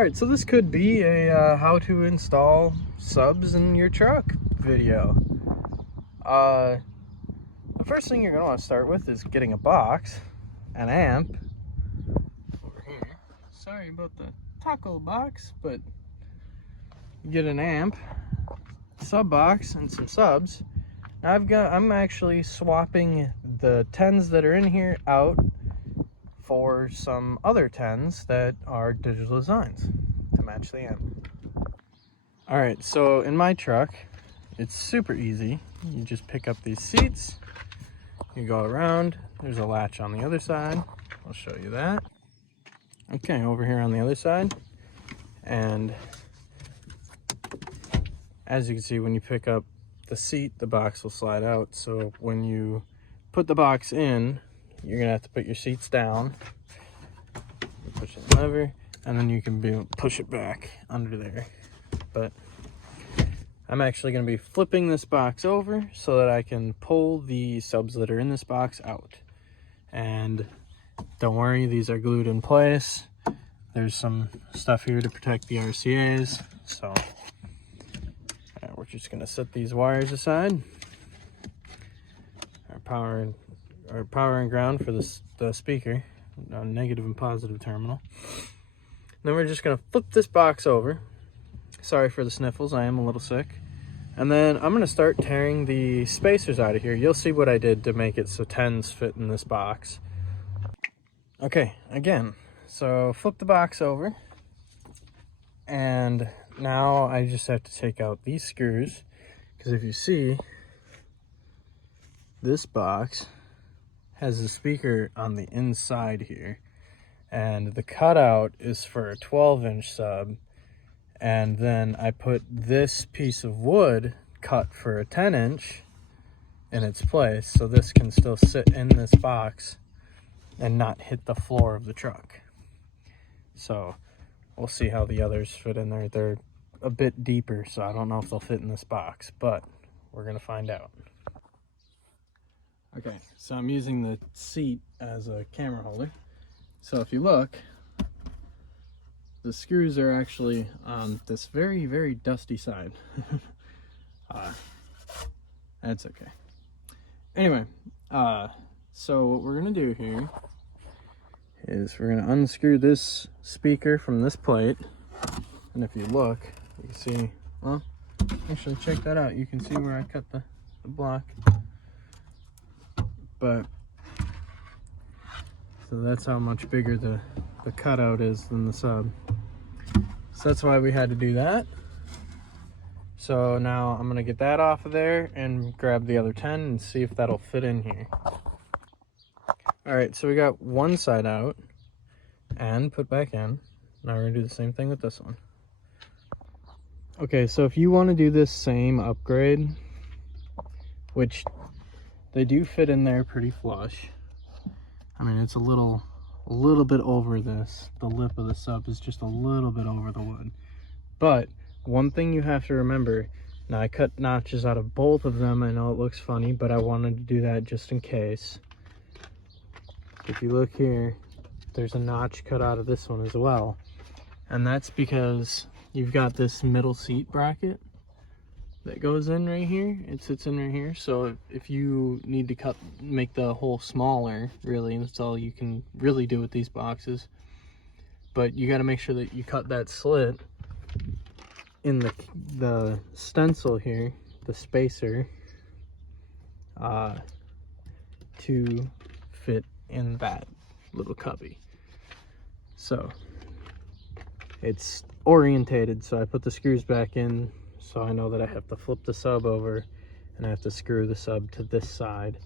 Alright, so this could be a how to install subs in your truck video. The first thing you're going to want to start with is getting a box, an amp, over here. Sorry about the taco box, but you get an amp, sub box, and some subs. Now I'm actually swapping the 10s that are in here out for some other 10s that are digital designs to match the amp. Alright, so in my truck, it's super easy. You just pick up these seats, you go around, there's a latch on the other side. I'll show you that. Okay, over here on the other side. And as you can see, when you pick up the seat, the box will slide out. So when you put the box in, you're gonna have to put your seats down, push the lever, and then you can push it back under there. But I'm actually gonna be flipping this box over so that I can pull the subs that are in this box out. And don't worry, these are glued in place. There's some stuff here to protect the RCAs. So we're just gonna set these wires aside. Our power and ground for the speaker, negative and positive terminal. Then we're just gonna flip this box over. Sorry for the sniffles, I am a little sick. And then I'm gonna start tearing the spacers out of here. You'll see what I did to make it so 10s fit in this box. Okay, again, so flip the box over. And now I just have to take out these screws, because if you see, this box has the speaker on the inside here, and the cutout is for a 12-inch sub, and then I put this piece of wood cut for a 10-inch in its place, so this can still sit in this box and not hit the floor of the truck. So we'll see how the others fit in there. They're a bit deeper, so I don't know if they'll fit in this box, but we're gonna find out. Okay, so I'm using the seat as a camera holder. So if you look, the screws are actually on this very, very dusty side. That's okay. Anyway, so what we're gonna do here is we're gonna unscrew this speaker from this plate. And if you look, you can see, well, actually check that out. You can see where I cut the block. But, so that's how much bigger the cutout is than the sub. So that's why we had to do that. So now I'm gonna get that off of there and grab the other 10 and see if that'll fit in here. All right, so we got one side out and put back in. Now we're gonna do the same thing with this one. Okay, so if you wanna do this same upgrade, which they do fit in there pretty flush. I mean, it's a little bit over this. The lip of the sub is just a little bit over the wood. But one thing you have to remember, now I cut notches out of both of them. I know it looks funny, but I wanted to do that just in case. If you look here, there's a notch cut out of this one as well. And that's because you've got this middle seat bracket that goes in right here. It sits in right here. So if you need to make the hole smaller, really, that's all you can really do with these boxes. But you got to make sure that you cut that slit in the stencil here, the spacer, to fit in that little cubby. So it's orientated, so I put the screws back in, so I know that I have to flip the sub over and I have to screw the sub to this side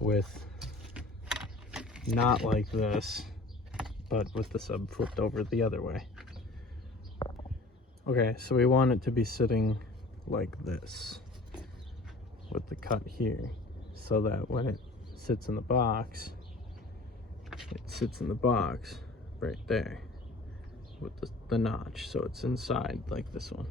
with, not like this, but with the sub flipped over the other way. Okay, so we want it to be sitting like this with the cut here, so that when it sits in the box, it sits in the box right there with the notch, so it's inside like this one.